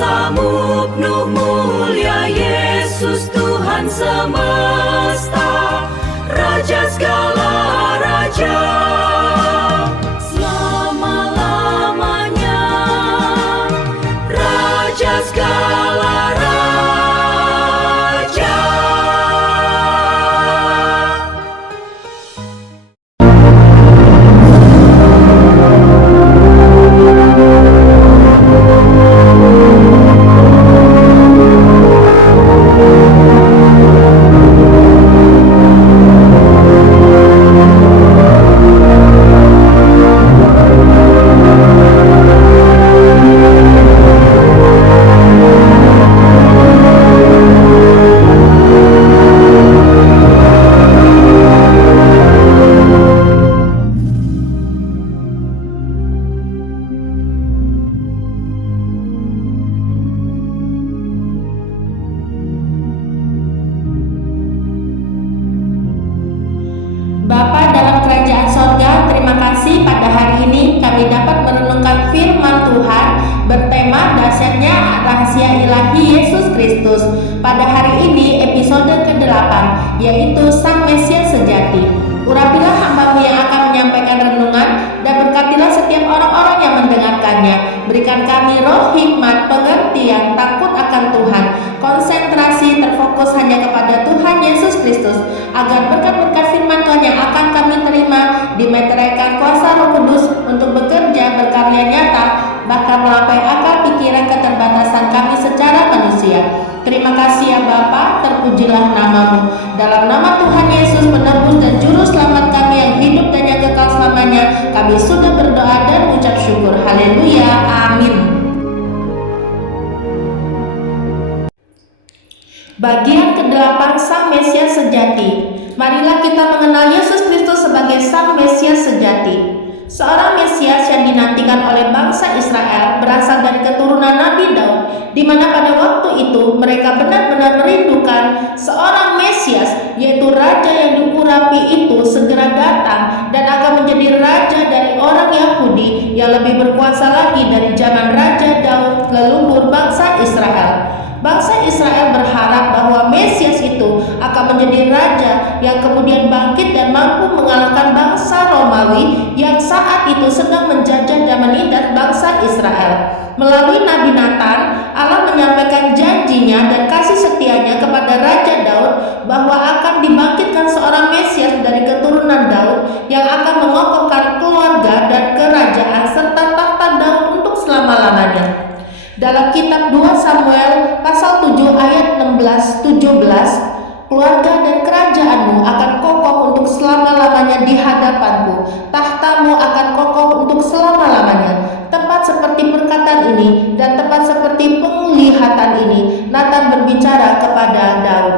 kuasamu penuh mulia Yesus Tuhan semesta, Raja segala raja, selama-lamanya, Raja segala raja. Bapa dalam kerajaan sorga, terima kasih pada hari ini kami dapat merenungkan firman Tuhan bertema dahsyatnya rahasia ilahi Yesus Kristus. Pada hari ini episode ke-8, yaitu Sang Mesias Sejati. Urapilah hamba-Mu yang akan menyampaikan renungan dan berkatilah setiap orang-orang yang mendengarkannya. Berikan kami roh hikmat, pengertian, takut akan Tuhan, konsentrasi terfokus hanya kepada Tuhan Yesus Kristus, agar berkat-berkat firman Tuhan yang akan kami terima dimeteraikan kuasa Roh Kudus untuk bekerja berkarya nyata, bahkan melampaui akal pikiran keterbatasan kami secara manusia. Terima kasih ya Bapa, terpujilah nama-Mu. Dalam nama Tuhan Yesus penebus dan juru selamat kami yang hidup dan yang kekal selamanya, kami sudah berdoa dan mengucap syukur. Haleluya, amin. Bagian ke-8, Sang Mesias Sejati. Marilah kita mengenal Yesus Kristus sebagai Sang Mesias Sejati. Seorang Mesias yang dinantikan oleh bangsa Israel berasal dari keturunan Nabi Daud, di mana pada waktu itu mereka benar-benar merindukan seorang Mesias, yaitu Raja yang diurapi itu segera datang dan akan menjadi Raja dari orang Yahudi yang lebih berkuasa lagi dari zaman Raja Daud, leluhur bangsa Israel. Bangsa Israel berharap bahwa Mesias itu akan menjadi raja yang kemudian bangkit dan mampu mengalahkan bangsa Romawi yang saat itu sedang menjajah dan menindas bangsa Israel. Melalui Nabi Nathan, Allah menyampaikan janjinya dan kasih setianya kepada Raja Daud bahwa akan dibangkitkan seorang Mesias dari keturunan Daud yang akan mengokohkan keluarga dan kerajaan serta tahta Daud untuk selama-lamanya. Dalam kitab 2 Samuel pasal 7 ayat 16-17, keluarga dan kerajaanmu akan kokoh untuk selama-lamanya di hadapanku, tahtamu akan kokoh untuk selama-lamanya. Tepat seperti perkataan ini dan tepat seperti penglihatan ini, Nathan berbicara kepada Daud.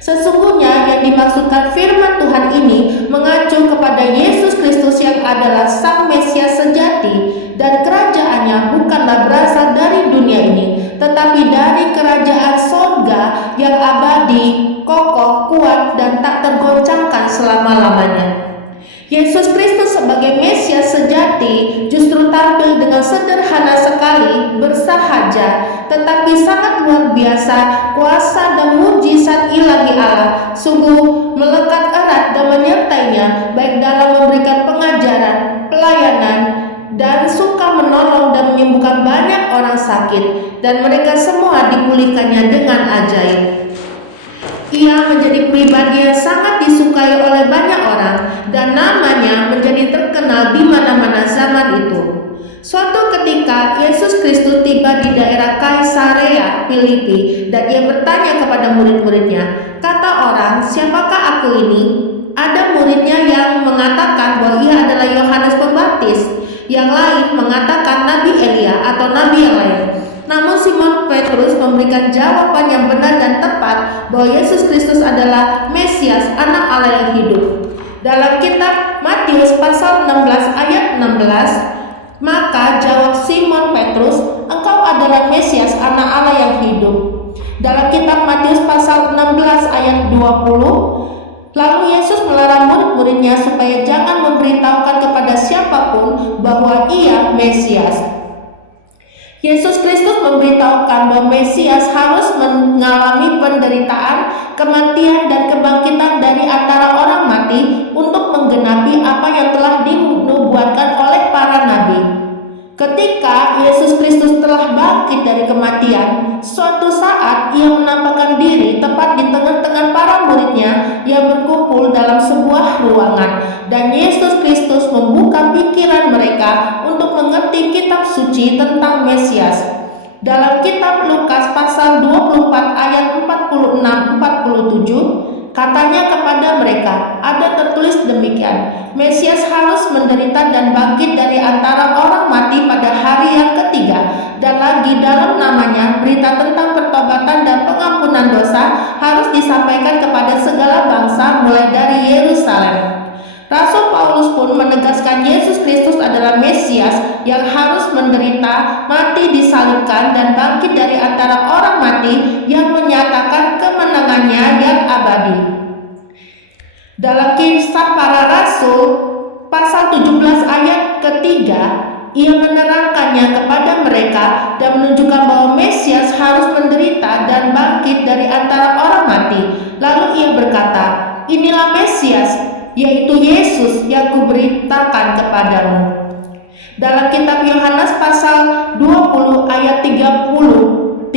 Sesungguhnya yang dimaksudkan firman Tuhan ini mengacu kepada Yesus Kristus yang adalah Sang Mesias Sejati, dan kerajaannya bukanlah berasal dari dunia ini, tetapi dari kerajaan sorga yang abadi, kokoh, kuat, dan tak tergoncangkan selama-lamanya. Yesus Kristus sebagai Mesias sejati justru tampil dengan sederhana sekali, bersahaja, tetapi sangat luar biasa kuasa dan mujizat ilahi Allah sungguh melekat erat dan menyertainya, baik dalam memberikan pengajaran, pelayanan, dan suka menolong dan menyembuhkan banyak orang sakit, dan mereka semua dipulihkannya dengan ajaib. Ia menjadi pribadi yang sangat disukai oleh banyak orang dan namanya menjadi terkenal di mana-mana zaman itu. Suatu ketika Yesus Kristus tiba di daerah Kaisarea Filipi dan ia bertanya kepada murid-muridnya, "Kata orang, siapakah aku ini?" Ada muridnya yang mengatakan bahwa ia adalah Yohanes Pembaptis, yang lain mengatakan Nabi Elia atau nabi yang lain. Namun Simon Petrus memberikan jawaban yang benar dan tepat bahwa Yesus Kristus adalah Mesias, anak Allah yang hidup. Dalam kitab Matius pasal 16 ayat 16, maka jawab Simon Petrus, "Engkau adalah Mesias, anak Allah yang hidup." Dalam kitab Matius pasal 16 ayat 20, lalu Yesus melarang murid-muridnya supaya jangan memberitahukan kepada siapapun bahwa ia Mesias. Yesus Kristus memberitahukan bahwa Mesias harus mengalami penderitaan, kematian, dan kebangkitan dari antara orang mati untuk menggenapi apa yang telah dinubuatkan oleh para nabi. Ketika Yesus Kristus telah bangkit dari kematian, suatu saat ia menampakkan diri tepat di tengah-tengah para muridnya yang berkumpul dalam sebuah ruangan, dan Yesus Kristus membuka pikiran mereka untuk mengerti kitab suci tentang Mesias. Dalam kitab Lukas pasal 24 ayat 46-47, katanya kepada mereka, ada tertulis demikian, Mesias harus menderita dan bangkit dari antara orang mati pada hari yang ketiga, dan lagi dalam namanya berita tentang pertobatan dan pengampunan dosa harus disampaikan kepada segala bangsa mulai dari Yerusalem. Rasul Paulus pun menegaskan Yesus Kristus adalah Mesias yang harus menderita, mati disalibkan, dan bangkit dari antara orang mati yang menyatakan kemenangannya yang abadi. Dalam Kisah Para Rasul pasal 17 ayat ketiga, ia menerangkannya kepada mereka dan menunjukkan bahwa Mesias harus menderita dan bangkit dari antara orang mati. Lalu ia berkata, inilah Mesias, yaitu Yesus yang kuberitakan kepadamu. Dalam kitab Yohanes pasal 20 ayat 30-31,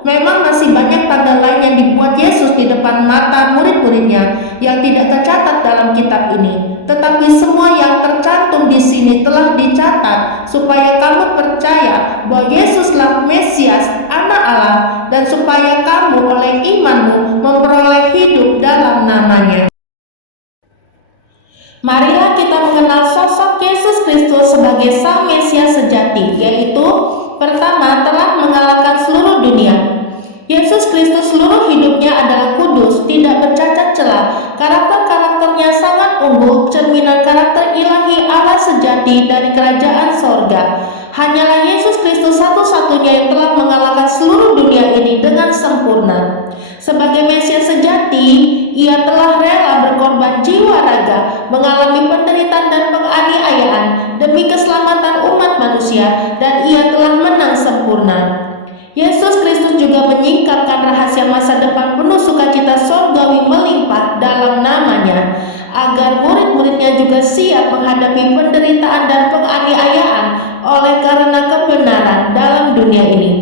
memang masih banyak tanda lain yang dibuat Yesus di depan mata murid-muridnya yang tidak tercatat dalam kitab ini. Tetapi semua yang tercantum di sini telah dicatat supaya kamu percaya bahwa Yesuslah Mesias, Anak Allah, dan supaya kamu oleh imanmu memperoleh hidup dalam namanya. Marilah kita mengenal sosok Yesus Kristus sebagai Sang Mesias sejati, yaitu pertama, telah mengalahkan seluruh dunia. Yesus Kristus seluruh hidupnya adalah kudus, tidak bercacat celah. Karakter-karakternya sangat unggul, cerminan karakter ilahi Allah sejati dari kerajaan sorga. Hanyalah Yesus Kristus satu-satunya yang telah mengalahkan seluruh dunia ini dengan sempurna. Sebagai Mesias sejati, ia telah rela berkorban jiwa raga, mengalami penderitaan dan penganiayaan demi keselamatan umat manusia, dan ia telah menang sempurna. Yesus Kristus juga menyingkapkan rahasia masa depan penuh sukacita surgawi melimpah dalam namanya, agar murid-muridnya juga siap menghadapi penderitaan dan penganiayaan oleh karena kebenaran dalam dunia ini.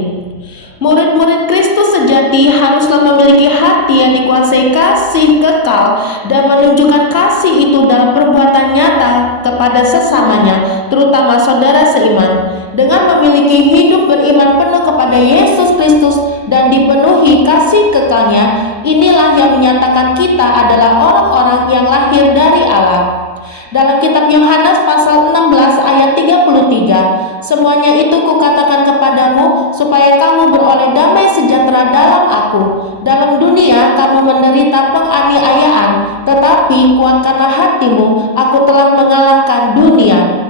Murid-murid Kristus sejati haruslah memiliki hati yang dikuasai kasih kekal dan menunjukkan kasih itu dalam perbuatan nyata kepada sesamanya, terutama saudara seiman. Dengan memiliki hidup beriman penuh kepada Yesus Kristus dan dipenuhi kasih kekalnya, inilah yang menyatakan kita adalah orang-orang yang lahir dari Allah. Dalam kitab Yohanes pasal 16 ayat 33, semuanya itu kukatakan kepadamu supaya kamu beroleh damai sejahtera dalam aku. Dalam dunia kamu menderita penganiayaan, tetapi kuatkanlah hatimu, aku telah mengalahkan dunia.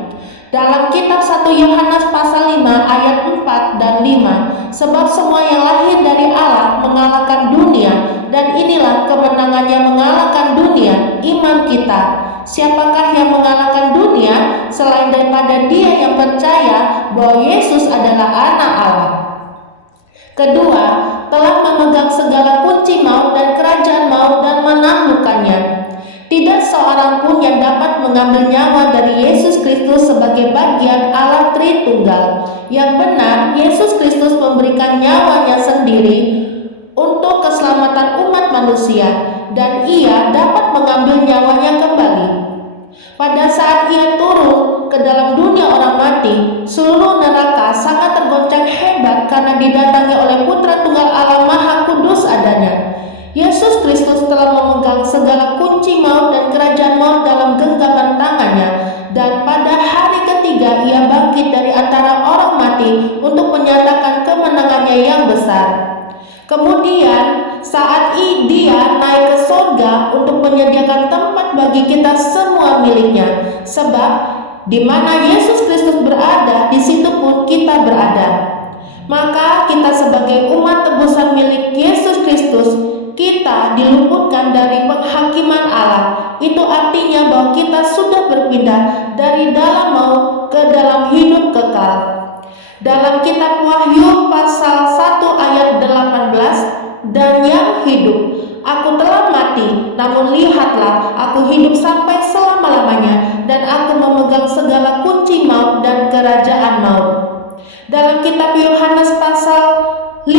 Dalam kitab 1 Yohanes pasal 5 ayat 4 dan 5, sebab semua yang lahir dari Allah mengalahkan dunia, dan inilah kemenangannya mengalahkan dunia, iman kita. Siapakah yang mengalahkan dunia selain daripada dia yang percaya bahwa Yesus adalah Anak Allah? Kedua, telah memegang segala kunci maut dan kerajaan maut dan menaklukkannya. Tidak seorang pun yang dapat mengambil nyawa dari Yesus Kristus sebagai bagian Allah Tritunggal. Yang benar, Yesus Kristus memberikan nyawanya sendiri untuk keselamatan umat manusia, dan ia dapat mengambil nyawanya kembali. Pada saat ia turun ke dalam dunia orang mati, seluruh neraka sangat tergoncang hebat karena didatangi oleh Putra Tunggal Allah Maha Kudus adanya. Yesus Kristus telah memegang segala kunci maut dan kerajaan maut dalam genggaman tangannya, dan pada hari ketiga ia bangkit dari antara orang mati untuk menyatakan kemenangannya yang besar. Kemudian saat dia naik ke surga untuk menyediakan tempat bagi kita semua miliknya, sebab di mana Yesus Kristus berada, di situ pun kita berada. Maka kita sebagai umat tebusan milik Yesus Kristus, kita diluputkan dari penghakiman Allah. Itu artinya bahwa kita sudah berpindah dari dalam maut ke dalam hidup kekal. Dalam kitab Wahyu pasal 1 ayat 18, dan yang hidup, aku telah mati, namun lihatlah, aku hidup sampai selama-lamanya, dan aku memegang segala kunci maut dan kerajaan maut. Dalam kitab Yohanes pasal 5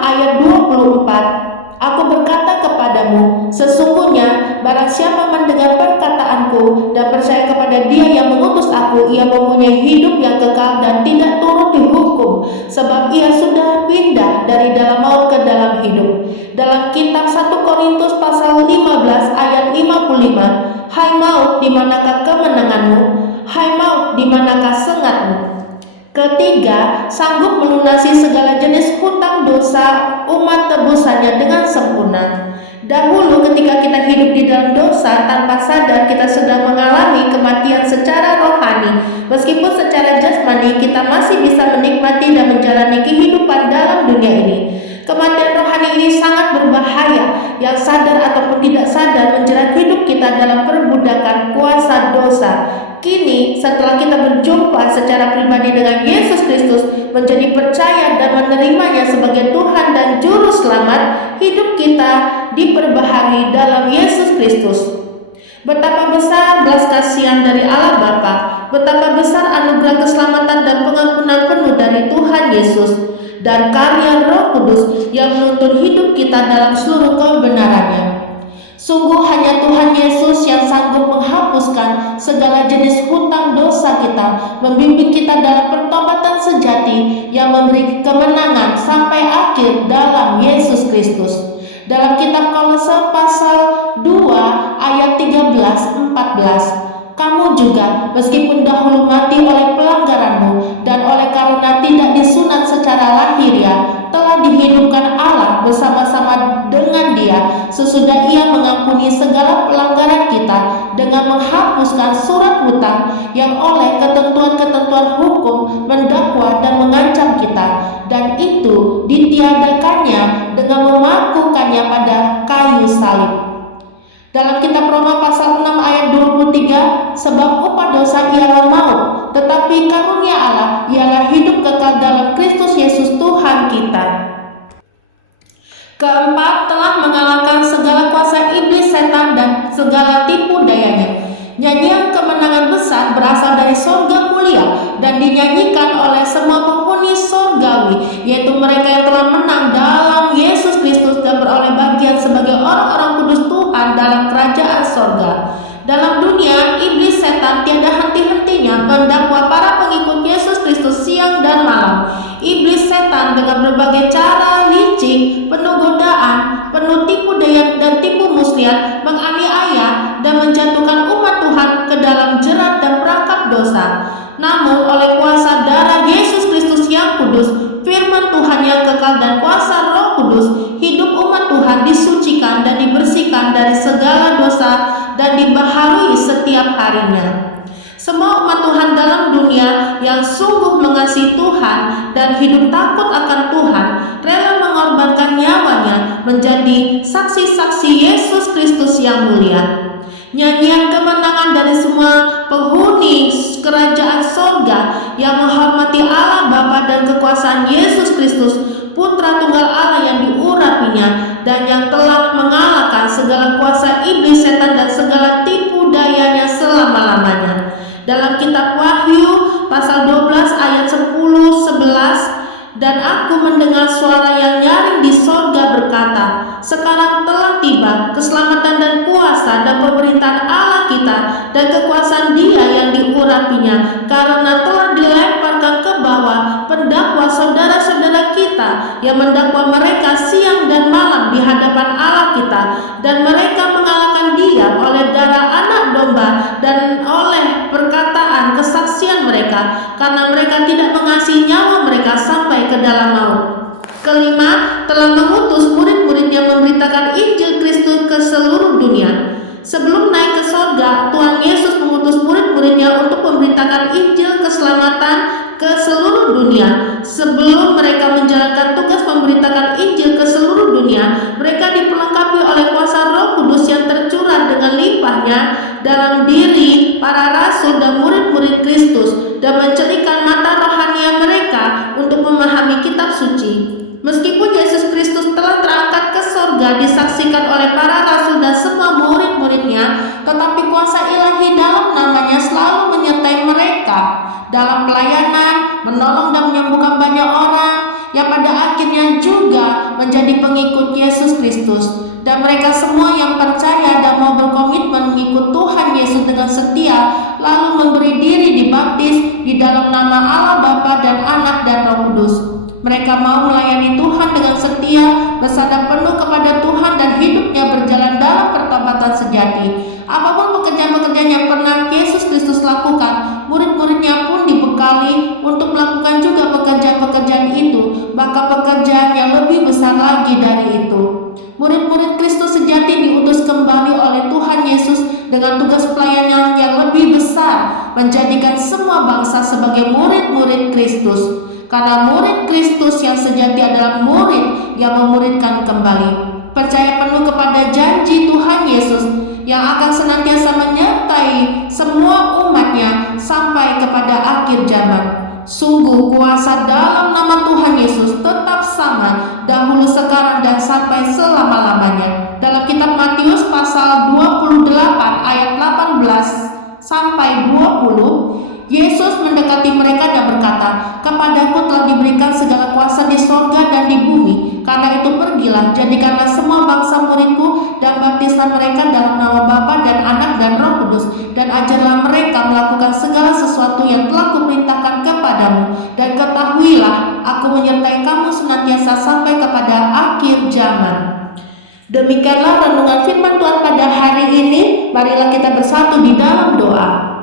ayat 24, aku berkata kepadamu, sesungguhnya barang siapa mendengar perkataanku dan percaya kepada Dia yang mengutus aku, ia mempunyai hidup yang kekal dan tidak turut dihukum, sebab ia sudah pindah dari dalam maut ke dalam hidup. Dalam kitab 1 Korintus pasal 15 ayat 55, hai maut, di manakah kemenanganmu? Hai maut, di manakah sengatmu? Ketiga, sanggup melunasi segala jenis hutang dosa umat tebusannya dengan sempurna. Dahulu ketika kita hidup di dalam dosa, tanpa sadar kita sedang mengalami kematian secara rohani. Meskipun secara jasmani kita masih bisa menikmati dan menjalani kehidupan dalam dunia ini. Kematian rohani ini sangat berbahaya, yang sadar ataupun tidak sadar menjerat hidup kita dalam perbudakan kuasa dosa. Kini, setelah kita berjumpa secara pribadi dengan Yesus Kristus, menjadi percaya dan menerimanya sebagai Tuhan dan Juru Selamat, hidup kita diperbaharui dalam Yesus Kristus. Betapa besar belas kasihan dari Allah Bapa, betapa besar anugerah keselamatan dan pengampunan penuh dari Tuhan Yesus, dan karya Roh Kudus yang menuntun hidup kita dalam seluruh kebenarannya. Sungguh hanya Tuhan Yesus yang sanggup menghapuskan segala jenis hutang dosa kita, membimbing kita dalam pertobatan sejati yang memberi kemenangan sampai akhir dalam Yesus Kristus. Dalam kitab Kolose pasal 2 ayat 13-14, kamu juga meskipun dahulu mati oleh pelanggaranmu dan oleh karena tidak disunat secara lahiriah, telah dihidupkan Allah bersama-sama dengan Dia sesudah Ia mengampuni segala pelanggaran kita dengan menghapuskan surat hutang yang oleh ketentuan-ketentuan hukum mendakwa dan mengancam kita, dan itu ditiadakannya dengan memakukannya pada kayu salib. Dalam kitab Roma pasal 6 ayat 23, sebab upah dosa ialah maut, tetapi karunia Allah ialah hidup kekal dalam Kristus Yesus Tuhan kita. Keempat, telah mengalahkan segala kuasa iblis, setan, dan segala tipu dayanya. Nyanyian kemenangan besar berasal dari sorga mulia dan dinyanyikan oleh semua penghuni sorgawi, yaitu mereka yang telah menang dalam Yesus Kristus dan beroleh bagian sebagai orang-orang kudus Tuhan dalam kerajaan sorga. Dalam dunia, iblis setan tiada henti-hentinya mendakwa para pengikut Yesus Kristus siang dan malam. Iblis setan dengan berbagai cara licik, penuh godaan, penuh tipu daya dan tipu muslihat, menganiaya dan menjatuhkan umat Tuhan ke dalam jerat dan perangkap dosa. Namun oleh kuasa darah Yesus Kristus yang kudus, firman Tuhan yang kekal dan kuasa Roh Kudus, hidup umat Tuhan disucikan dan dibersihkan dari segala dosa dan dibaharui setiap harinya. Semua umat Tuhan dalam dunia yang sungguh mengasihi Tuhan dan hidup takut akan Tuhan, rela mengorbankan nyawanya menjadi saksi-saksi Yesus Kristus yang mulia. Nyanyian kemenangan dari semua penghuni kerajaan sorga yang menghormati Allah Bapa dan kekuasaan Yesus Kristus, Putra Tunggal Allah yang diurapinya dan yang telah mengalahkan segala kuasa iblis, setan, dan segala tipu dayanya selama-lamanya. Dalam kitab Wahyu pasal 12 ayat 10-11, dan aku mendengar suara yang nyaring di sorga berkata, sekarang telah tiba keselamatan dan kuasa dan pemerintahan Allah kita dan kekuasaan Dia yang diurapinya, karena telah dilemparkan ke bawah pendakwa saudara-saudara kita yang mendakwa mereka siang dan malam di hadapan Allah kita, dan mereka mengalahkan Dia oleh darah anak domba dan oleh perkataan kesaksian mereka, karena mereka tidak mengasihi nyawa mereka sampai ke dalam maut. Kelima, telah mengutus murid-muridnya memberitakan Injil Kristus ke seluruh dunia. Sebelum naik ke sorga, Tuhan Yesus mengutus murid-muridnya untuk memberitakan Injil keselamatan ke seluruh dunia. Sebelum mereka menjalankan tugas memberitakan Injil ke seluruh dunia, mereka diperlengkapi oleh kuasa Roh Kudus yang tercurah dengan limpahnya dalam diri para rasul dan murid-murid Kristus, dan mencerihkan mata rohania mereka untuk memahami kitab suci. Meskipun Yesus Kristus telah terangkat ke surga disaksikan oleh para rasul dan semua murid-muridnya, tetapi kuasa ilahi dalam namanya selalu menyertai mereka dalam pelayanan, menolong dan menyembuhkan banyak orang yang pada akhirnya juga menjadi pengikut Yesus Kristus. Dan mereka semua yang percaya dan mau berkomitmen mengikut Tuhan Yesus dengan setia, lalu memberi diri dibaptis di dalam nama Allah Bapa dan Anak dan Roh Kudus. Mereka mau melayani Tuhan dengan setia, bersandar penuh kepada Tuhan dan hidupnya berjalan dalam pertobatan sejati. Apapun pekerjaan-pekerjaan yang pernah Yesus Kristus lakukan, murid-muridnya pun dibekali untuk melakukan juga pekerjaan-pekerjaan itu, bahkan pekerjaan yang lebih besar lagi dari itu. Murid-murid Kristus sejati diutus kembali oleh Tuhan Yesus dengan tugas pelayanan yang lebih besar, menjadikan semua bangsa sebagai murid-murid Kristus. Karena murid Kristus yang sejati adalah murid yang memuridkan kembali. Percaya penuh kepada janji Tuhan Yesus yang akan senantiasa menyertai semua umatnya sampai kepada akhir zaman. Sungguh kuasa dalam nama Tuhan Yesus tetap sama dahulu, sekarang, dan sampai selama-lamanya. Dalam kitab Matius pasal 28 ayat 18 sampai 20, Yesus mendekati mereka dan berkata, "Kepadaku telah diberikan segala kuasa di sorga dan di bumi. Karena itu pergilah, jadikanlah semua bangsa muridku dan baptislah mereka dalam nama Bapa dan Anak dan Roh Kudus, dan ajarlah mereka melakukan segala sesuatu yang telah kuperintahkan kepadamu. Dan ketahuilah, aku menyertai kamu senantiasa sampai kepada akhir zaman." Demikianlah renungan firman Tuhan pada hari ini. Marilah kita bersatu di dalam doa.